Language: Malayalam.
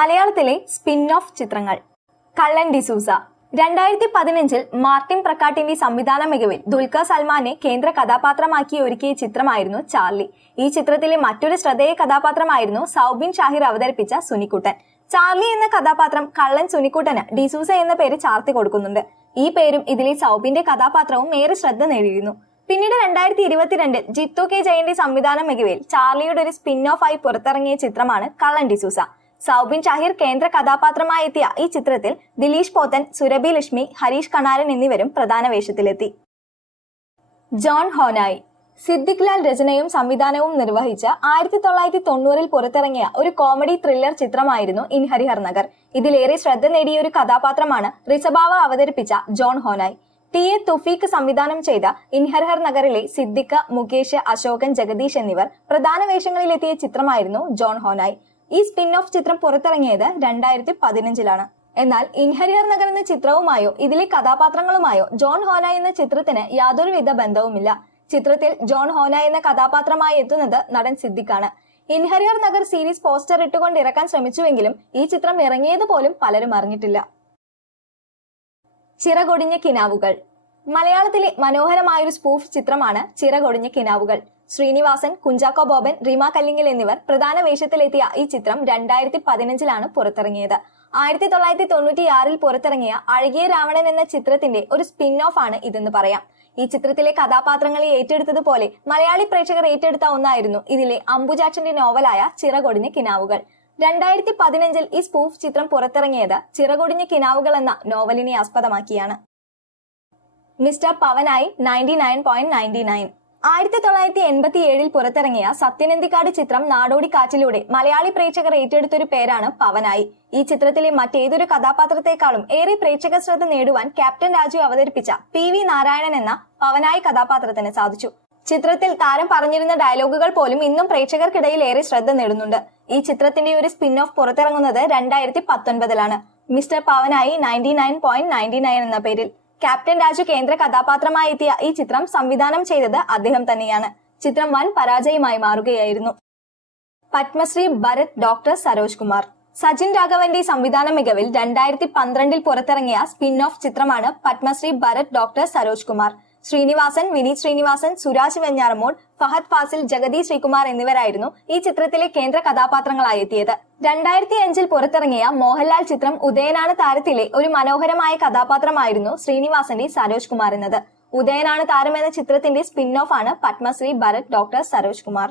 മലയാളത്തിലെ സ്പിൻ ഓഫ് ചിത്രങ്ങൾ. കള്ളൻ ഡിസൂസ. 2015 മാർട്ടിൻ പ്രക്കാട്ടിന്റെ സംവിധാന മികവിൽ ദുൽഖർ സൽമാനെ കേന്ദ്ര കഥാപാത്രമാക്കി ഒരുക്കിയ ചിത്രമായിരുന്നു ചാർലി. ഈ ചിത്രത്തിലെ മറ്റൊരു ശ്രദ്ധേയ കഥാപാത്രമായിരുന്നു സൗബിൻ ഷാഹിർ അവതരിപ്പിച്ച സുനിക്കുട്ടൻ. ചാർലി എന്ന കഥാപാത്രം കള്ളൻ സുനിക്കുട്ടന് ഡിസൂസ എന്ന പേര് ചാർത്തി കൊടുക്കുന്നുണ്ട്. ഈ പേരും ഇതിലെ സൗബിന്റെ കഥാപാത്രവും ഏറെ ശ്രദ്ധ നേടിയിരുന്നു. പിന്നീട് 2022 ജിത്തു കെ ജയന്റെ സംവിധാന മികവിൽ ചാർലിയുടെ ഒരു സ്പിൻ ഓഫ് ആയി പുറത്തിറങ്ങിയ ചിത്രമാണ് കള്ളൻ ഡിസൂസ. സൗബിൻ ഷാഹിർ കേന്ദ്ര കഥാപാത്രമായി എത്തിയ ഈ ചിത്രത്തിൽ ദിലീഷ് പോത്തൻ, സുരഭി ലക്ഷ്മി, ഹരീഷ് കണാരൻ എന്നിവരും പ്രധാന വേഷത്തിലെത്തി. John Honai. സിദ്ദിഖ് ലാൽ രചനയും സംവിധാനവും നിർവഹിച്ച 1990 പുറത്തിറങ്ങിയ ഒരു കോമഡി ത്രില്ലർ ചിത്രമായിരുന്നു ഇൻ ഹരിഹർ നഗർ. ഇതിലേറെ ശ്രദ്ധ നേടിയ ഒരു കഥാപാത്രമാണ് റിസബാവ അവതരിപ്പിച്ച ജോൺ ഹോനായി. ടി.എ. തുഫീഖ് സംവിധാനം ചെയ്ത ഇൻ ഹരിഹർ നഗറിലെ സിദ്ദിഖ്, മുകേഷ്, അശോകൻ, ജഗദീഷ് എന്നിവർ പ്രധാന വേഷങ്ങളിലെത്തിയ ചിത്രമായിരുന്നു ജോൺ ഹോനായി. ഈ സ്പിൻ ഓഫ് ചിത്രം പുറത്തിറങ്ങിയത് 2015 എന്നാൽ ഇൻ ഹരിഹർ നഗർ എന്ന ചിത്രവുമായോ ഇതിലെ കഥാപാത്രങ്ങളുമായോ ജോൺ ഹോനായി എന്ന ചിത്രത്തിന് യാതൊരുവിധ ബന്ധവുമില്ല. ചിത്രത്തിൽ ജോൺ ഹോനായി എന്ന കഥാപാത്രമായി എത്തുന്നത് നടൻ സിദ്ദിഖാണ്. In Harihar Nagar series poster ഇട്ടുകൊണ്ട് ഇറക്കാൻ ശ്രമിച്ചുവെങ്കിലും ഈ ചിത്രം ഇറങ്ങിയത് പോലും പലരും അറിഞ്ഞിട്ടില്ല. ചിറകൊടിഞ്ഞ കിനാവുകൾ. മലയാളത്തിലെ മനോഹരമായൊരു സ്പൂഫ് ചിത്രമാണ് ചിറകൊടിഞ്ഞ കിനാവുകൾ. ശ്രീനിവാസൻ, കുഞ്ചാക്കോ ബോബൻ, റീമ കല്ലിങ്ങൽ എന്നിവർ പ്രധാന വേഷത്തിലെത്തിയ ഈ ചിത്രം 2015 പുറത്തിറങ്ങിയത്. 1996 പുറത്തിറങ്ങിയ അഴകിയ രാവണൻ എന്ന ചിത്രത്തിന്റെ ഒരു സ്പിൻ ഓഫ് ആണ് ഇതെന്ന് പറയാം. ഈ ചിത്രത്തിലെ കഥാപാത്രങ്ങളെ ഏറ്റെടുത്തതുപോലെ മലയാളി പ്രേക്ഷകർ ഏറ്റെടുത്ത ഒന്നായിരുന്നു ഇതിലെ അംബുജാക്ഷന്റെ നോവലായ ചിറകൊടിഞ്ഞ കിനാവുകൾ. 2015 ഈ സ്പൂഫ് ചിത്രം പുറത്തിറങ്ങിയത് ചിറകൊടിഞ്ഞ കിനാവുകൾ എന്ന നോവലിനെ ആസ്പദമാക്കിയാണ്. മിസ്റ്റർ പവനായി 99.99. 1987 പുറത്തിറങ്ങിയ സത്യനന്ദിക്കാട് ചിത്രം നാടോടിക്കാറ്റിലൂടെ മലയാളി പ്രേക്ഷകർ ഏറ്റെടുത്തൊരു പേരാണ് പവനായി. ഈ ചിത്രത്തിലെ മറ്റേതൊരു കഥാപാത്രത്തെക്കാളും ഏറെ പ്രേക്ഷക ശ്രദ്ധ നേടുവാൻ ക്യാപ്റ്റൻ രാജു അവതരിപ്പിച്ച PV നാരായണൻ എന്ന പവനായി കഥാപാത്രത്തിന് സാധിച്ചു. ചിത്രത്തിൽ താരം പറഞ്ഞിരുന്ന ഡയലോഗുകൾ പോലും ഇന്നും പ്രേക്ഷകർക്കിടയിൽ ഏറെ ശ്രദ്ധ നേടുന്നുണ്ട്. ഈ ചിത്രത്തിന്റെ ഒരു സ്പിൻ ഓഫ് പുറത്തിറങ്ങുന്നത് 2019 മിസ്റ്റർ പവനായി 99.99 എന്ന പേരിൽ. ക്യാപ്റ്റൻ രാജു കേന്ദ്ര കഥാപാത്രമായി എത്തിയ ഈ ചിത്രം സംവിധാനം ചെയ്തത് അദ്ദേഹം തന്നെയാണ്. ചിത്രം വൻ പരാജയമായി മാറുകയായിരുന്നു. പത്മശ്രീ ഭരത് ഡോക്ടർ സരോജ് കുമാർ. സജിൻ രാഘവന്റെ സംവിധാന മികവിൽ 2012 പുറത്തിറങ്ങിയ സ്പിൻ ഓഫ് ചിത്രമാണ് പത്മശ്രീ ഭരത് ഡോക്ടർ സരോജ് കുമാർ. ശ്രീനിവാസൻ, വിനീത് ശ്രീനിവാസൻ, സുരാജ് വെഞ്ഞാറമൂട്, ഫഹദ് ഫാസിൽ, ജഗതി ശ്രീകുമാർ എന്നിവരായിരുന്നു ഈ ചിത്രത്തിലെ കേന്ദ്ര കഥാപാത്രങ്ങളായി എത്തിയത്. 2005 പുറത്തിറങ്ങിയ മോഹൻലാൽ ചിത്രം ഉദയനാണ് താരത്തിലെ ഒരു മനോഹരമായ കഥാപാത്രമായിരുന്നു ശ്രീനിവാസന്റെ സരോജ് കുമാർ എന്നത്. ഉദയനാണ് താരം എന്ന ചിത്രത്തിന്റെ സ്പിൻ ഓഫ് ആണ് പത്മശ്രീ ഭരത് ഡോക്ടർ സരോജ് കുമാർ.